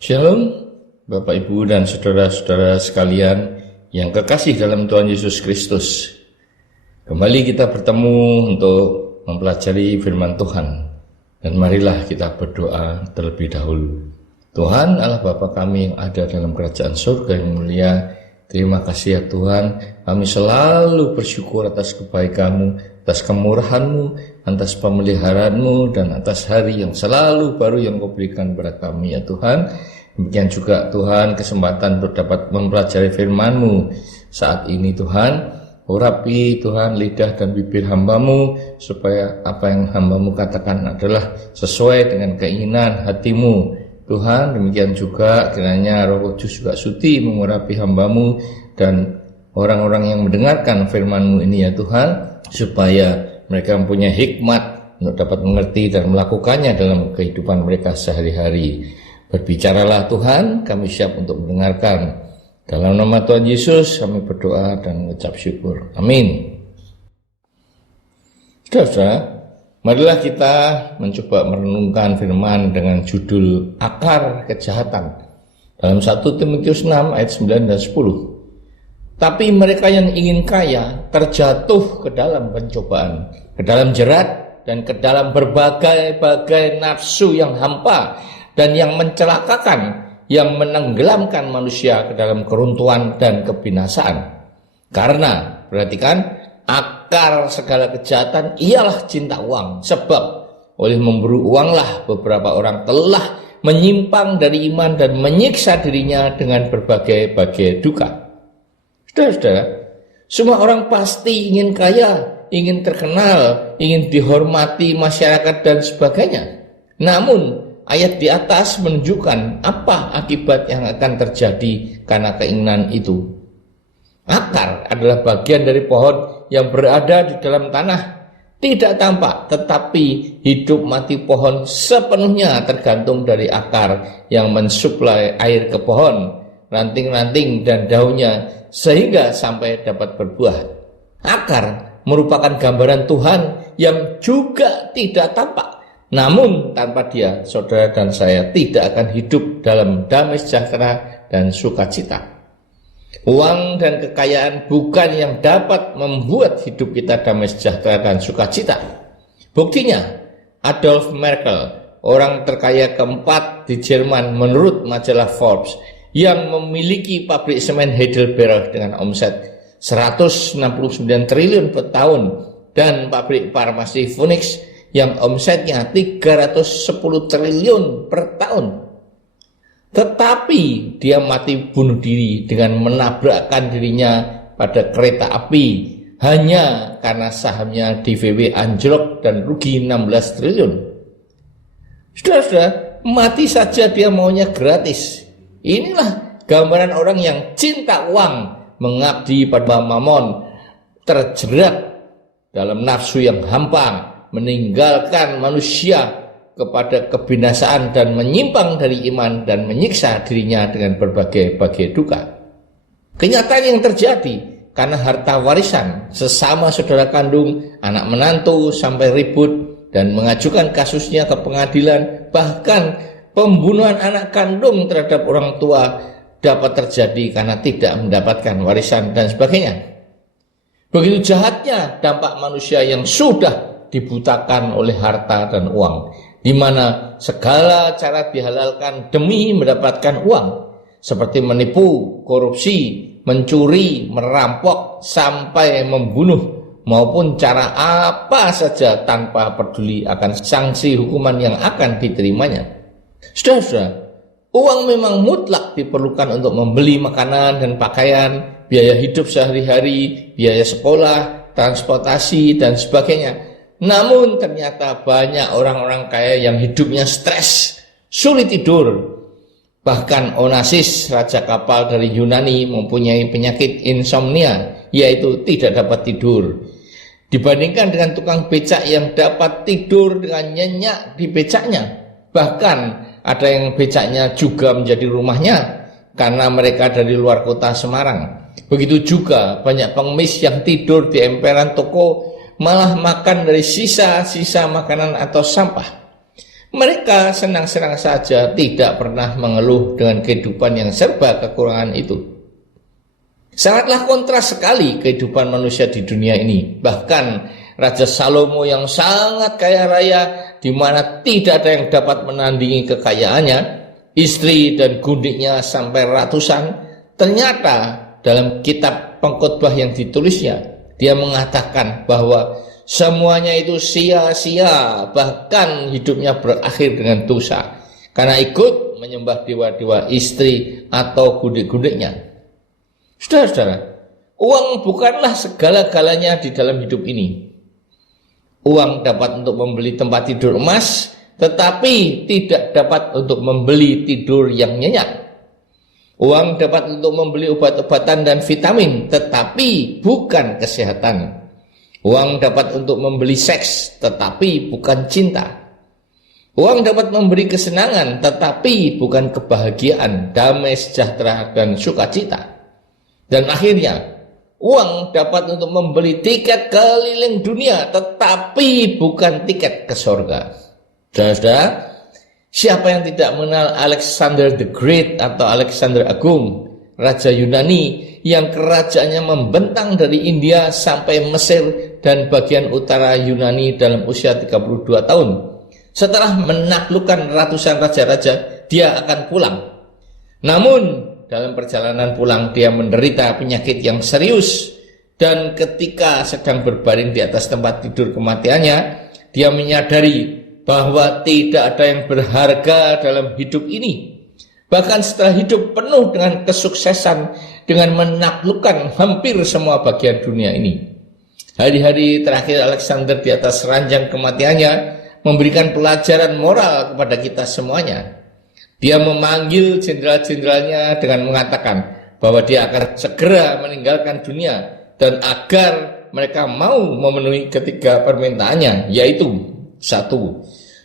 Shalom, Bapak Ibu dan saudara-saudara sekalian yang kekasih dalam Tuhan Yesus Kristus. Kembali kita bertemu untuk mempelajari firman Tuhan. Dan marilah kita berdoa terlebih dahulu. Tuhan Allah Bapa kami yang ada dalam kerajaan surga yang mulia, terima kasih ya Tuhan, kami selalu bersyukur atas kebaikan-Mu, atas kemurahan-Mu, atas pemeliharaanmu, dan atas hari yang selalu baru yang Kau berikan kepada kami ya Tuhan. Demikian juga Tuhan kesempatan untuk dapat mempelajari firman-Mu saat ini Tuhan. Urapi Tuhan lidah dan bibir hamba-Mu, supaya apa yang hamba-Mu katakan adalah sesuai dengan keinginan hati-Mu Tuhan. Demikian juga kiranya Roh Kudus juga sudi mengurapi hamba-Mu dan orang-orang yang mendengarkan firman-Mu ini ya Tuhan, supaya mereka mempunyai hikmat untuk dapat mengerti dan melakukannya dalam kehidupan mereka sehari-hari. Berbicaralah Tuhan, kami siap untuk mendengarkan. Dalam nama Tuhan Yesus kami berdoa dan mengucap syukur. Amin. Saudara, marilah kita mencoba merenungkan firman dengan judul Akar Kejahatan. Dalam 1 Timotius 6 ayat 9 dan 10. Tapi mereka yang ingin kaya terjatuh ke dalam pencobaan, ke dalam jerat, dan ke dalam berbagai-bagai nafsu yang hampa dan yang mencelakakan, yang menenggelamkan manusia ke dalam keruntuhan dan kebinasaan. Karena, perhatikan, akar segala kejahatan ialah cinta uang. Sebab oleh memburu uanglah beberapa orang telah menyimpang dari iman dan menyiksa dirinya dengan berbagai-bagai duka. Saudara-saudara, semua orang pasti ingin kaya, ingin terkenal, ingin dihormati masyarakat dan sebagainya. Namun, ayat di atas menunjukkan apa akibat yang akan terjadi karena keinginan itu. Akar adalah bagian dari pohon yang berada di dalam tanah, tidak tampak, tetapi hidup mati pohon sepenuhnya tergantung dari akar yang mensuplai air ke pohon, ranting-ranting dan daunnya, sehingga sampai dapat berbuah. Akar merupakan gambaran Tuhan yang juga tidak tampak. Namun tanpa Dia, saudara dan saya tidak akan hidup dalam damai sejahtera dan sukacita. Uang dan kekayaan bukan yang dapat membuat hidup kita damai sejahtera dan sukacita. Buktinya, Adolf Merkel, orang terkaya keempat di Jerman menurut majalah Forbes, yang memiliki pabrik semen Heidelberg dengan omset 169 triliun per tahun dan pabrik farmasi Phoenix yang omsetnya 310 triliun per tahun. Tetapi dia mati bunuh diri dengan menabrakkan dirinya pada kereta api hanya karena sahamnya di VW anjlok dan rugi 16 triliun. Saudara-saudara, mati saja dia maunya gratis. Inilah gambaran orang yang cinta uang, mengabdi pada mamon, terjerat dalam nafsu yang hampa, meninggalkan manusia kepada kebinasaan dan menyimpang dari iman dan menyiksa dirinya dengan berbagai-bagai duka. Kenyataan yang terjadi karena harta warisan, sesama saudara kandung, anak menantu sampai ribut dan mengajukan kasusnya ke pengadilan, bahkan pembunuhan anak kandung terhadap orang tua dapat terjadi karena tidak mendapatkan warisan dan sebagainya. Begitu jahatnya dampak manusia yang sudah dibutakan oleh harta dan uang, di mana segala cara dihalalkan demi mendapatkan uang, seperti menipu, korupsi, mencuri, merampok, sampai membunuh, maupun cara apa saja tanpa peduli akan sanksi hukuman yang akan diterimanya. Saudara-saudara, uang memang mutlak diperlukan untuk membeli makanan dan pakaian, biaya hidup sehari-hari, biaya sekolah, transportasi, dan sebagainya. Namun ternyata banyak orang-orang kaya yang hidupnya stres, sulit tidur. Bahkan Onassis, raja kapal dari Yunani, mempunyai penyakit insomnia, yaitu tidak dapat tidur. Dibandingkan dengan tukang becak yang dapat tidur dengan nyenyak di becaknya. Bahkan ada yang becaknya juga menjadi rumahnya karena mereka dari luar kota Semarang. Begitu juga banyak pengemis yang tidur di emperan toko, malah makan dari sisa-sisa makanan atau sampah. Mereka senang-senang saja, tidak pernah mengeluh dengan kehidupan yang serba kekurangan itu. Sangatlah kontras sekali kehidupan manusia di dunia ini. Bahkan Raja Salomo yang sangat kaya raya, di mana tidak ada yang dapat menandingi kekayaannya, istri dan gundiknya sampai ratusan, ternyata dalam kitab pengkhotbah yang ditulisnya, dia mengatakan bahwa semuanya itu sia-sia, bahkan hidupnya berakhir dengan dosa karena ikut menyembah dewa-dewa istri atau gundik-gundiknya. Saudara-saudara, uang bukanlah segala-galanya di dalam hidup ini. Uang dapat untuk membeli tempat tidur emas, tetapi tidak dapat untuk membeli tidur yang nyenyak. Uang dapat untuk membeli obat-obatan dan vitamin, tetapi bukan kesehatan. Uang dapat untuk membeli seks, tetapi bukan cinta. Uang dapat memberi kesenangan, tetapi bukan kebahagiaan, damai, sejahtera, dan sukacita. Dan akhirnya, uang dapat untuk membeli tiket keliling dunia, tetapi bukan tiket ke surga. Saudara-saudara, siapa yang tidak mengenal Alexander the Great atau Alexander Agung, Raja Yunani yang kerajaannya membentang dari India sampai Mesir dan bagian utara Yunani dalam usia 32 tahun. Setelah menaklukkan ratusan raja-raja, dia akan pulang. Namun, dalam perjalanan pulang dia menderita penyakit yang serius, dan ketika sedang berbaring di atas tempat tidur kematiannya, dia menyadari bahwa tidak ada yang berharga dalam hidup ini. Bahkan setelah hidup penuh dengan kesuksesan, dengan menaklukkan hampir semua bagian dunia ini, hari-hari terakhir Alexander di atas ranjang kematiannya memberikan pelajaran moral kepada kita semuanya. Dia memanggil jenderal-jenderalnya dengan mengatakan bahwa dia akan segera meninggalkan dunia, dan agar mereka mau memenuhi ketiga permintaannya, yaitu: 1.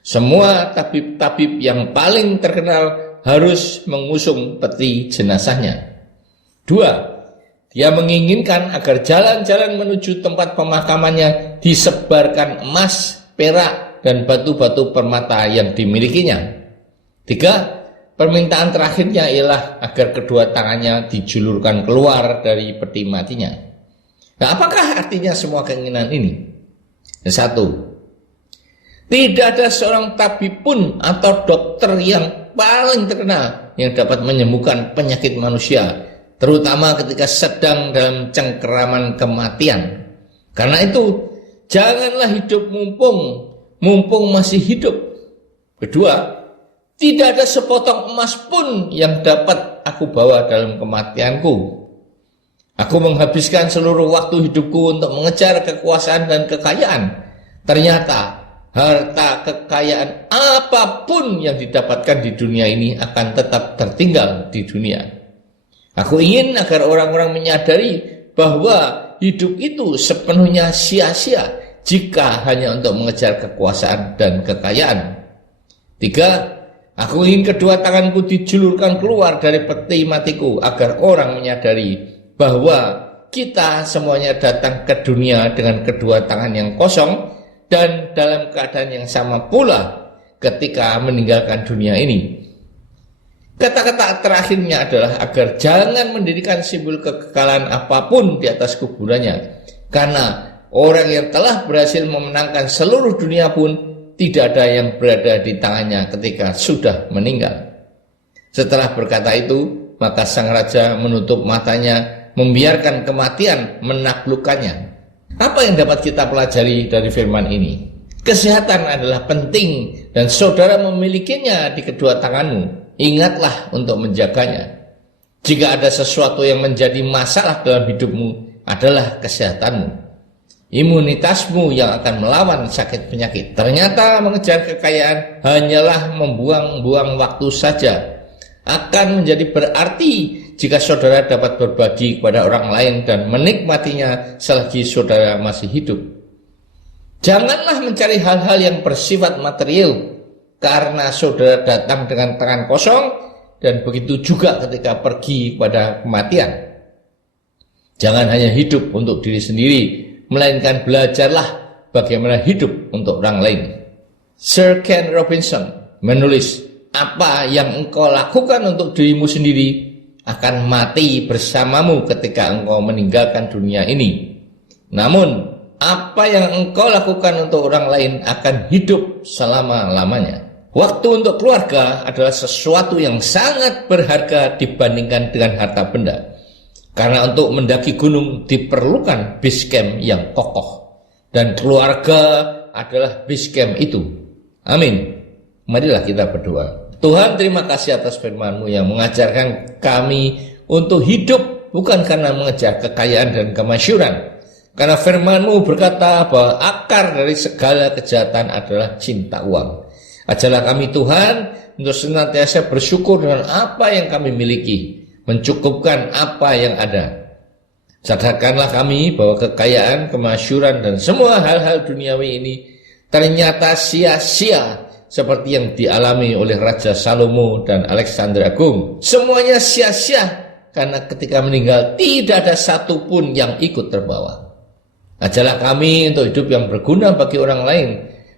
Semua tabib-tabib yang paling terkenal harus mengusung peti jenazahnya. 2. Dia menginginkan agar jalan-jalan menuju tempat pemakamannya disebarkan emas, perak, dan batu-batu permata yang dimilikinya. 3. Permintaan terakhirnya ialah agar kedua tangannya dijulurkan keluar dari peti matinya. Nah, apakah artinya semua keinginan ini? 1. Tidak ada seorang tabib pun atau dokter yang paling terkenal yang dapat menyembuhkan penyakit manusia, terutama ketika sedang dalam cengkeraman kematian. Karena itu, janganlah hidup mumpung masih hidup. 2. Tidak ada sepotong emas pun yang dapat aku bawa dalam kematianku. Aku menghabiskan seluruh waktu hidupku untuk mengejar kekuasaan dan kekayaan. Ternyata harta kekayaan apapun yang didapatkan di dunia ini akan tetap tertinggal di dunia. Aku ingin agar orang-orang menyadari bahwa hidup itu sepenuhnya sia-sia jika hanya untuk mengejar kekuasaan dan kekayaan. 3. Aku ingin kedua tanganku dijulurkan keluar dari peti matiku agar orang menyadari bahwa kita semuanya datang ke dunia dengan kedua tangan yang kosong dan dalam keadaan yang sama pula ketika meninggalkan dunia ini. Kata-kata terakhirnya adalah agar jangan mendirikan simbol kekekalan apapun di atas kuburannya, karena orang yang telah berhasil memenangkan seluruh dunia pun tidak ada yang berada di tangannya ketika sudah meninggal. Setelah berkata itu, maka sang raja menutup matanya, membiarkan kematian menaklukkannya. Apa yang dapat kita pelajari dari firman ini? Kesehatan adalah penting dan saudara memilikinya di kedua tanganmu. Ingatlah untuk menjaganya. Jika ada sesuatu yang menjadi masalah dalam hidupmu adalah kesehatanmu. Imunitasmu yang akan melawan sakit penyakit. Ternyata mengejar kekayaan hanyalah membuang-buang waktu saja. Akan menjadi berarti jika saudara dapat berbagi kepada orang lain dan menikmatinya selagi saudara masih hidup. Janganlah mencari hal-hal yang bersifat material, karena saudara datang dengan tangan kosong, dan begitu juga ketika pergi pada kematian. Jangan hanya hidup untuk diri sendiri, melainkan belajarlah bagaimana hidup untuk orang lain. Sir Ken Robinson menulis, apa yang engkau lakukan untuk dirimu sendiri akan mati bersamamu ketika engkau meninggalkan dunia ini. Namun, apa yang engkau lakukan untuk orang lain akan hidup selama-lamanya. Waktu untuk keluarga adalah sesuatu yang sangat berharga dibandingkan dengan harta benda. Karena untuk mendaki gunung diperlukan base camp yang kokoh. Dan keluarga adalah base camp itu. Amin. Marilah kita berdoa. Tuhan, terima kasih atas firman-Mu yang mengajarkan kami untuk hidup bukan karena mengejar kekayaan dan kemasyhuran. Karena firman-Mu berkata bahwa akar dari segala kejahatan adalah cinta uang. Ajarlah kami Tuhan untuk senantiasa bersyukur dengan apa yang kami miliki, mencukupkan apa yang ada. Sadarkanlah kami bahwa kekayaan, kemasyhuran, dan semua hal-hal duniawi ini ternyata sia-sia seperti yang dialami oleh Raja Salomo dan Alexander Agung. Semuanya sia-sia karena ketika meninggal tidak ada satupun yang ikut terbawa. Ajarlah kami untuk hidup yang berguna bagi orang lain,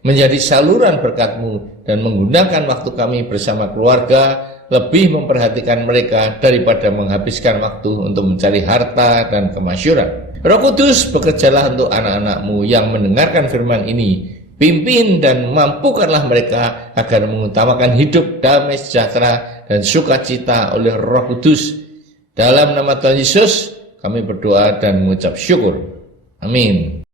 menjadi saluran berkat-Mu, dan menggunakan waktu kami bersama keluarga lebih memperhatikan mereka daripada menghabiskan waktu untuk mencari harta dan kemasyhuran. Roh Kudus, bekerjalah untuk anak-anak-Mu yang mendengarkan firman ini. Pimpin dan mampukanlah mereka agar mengutamakan hidup damai sejahtera dan sukacita oleh Roh Kudus. Dalam nama Tuhan Yesus kami berdoa dan mengucap syukur. Amin.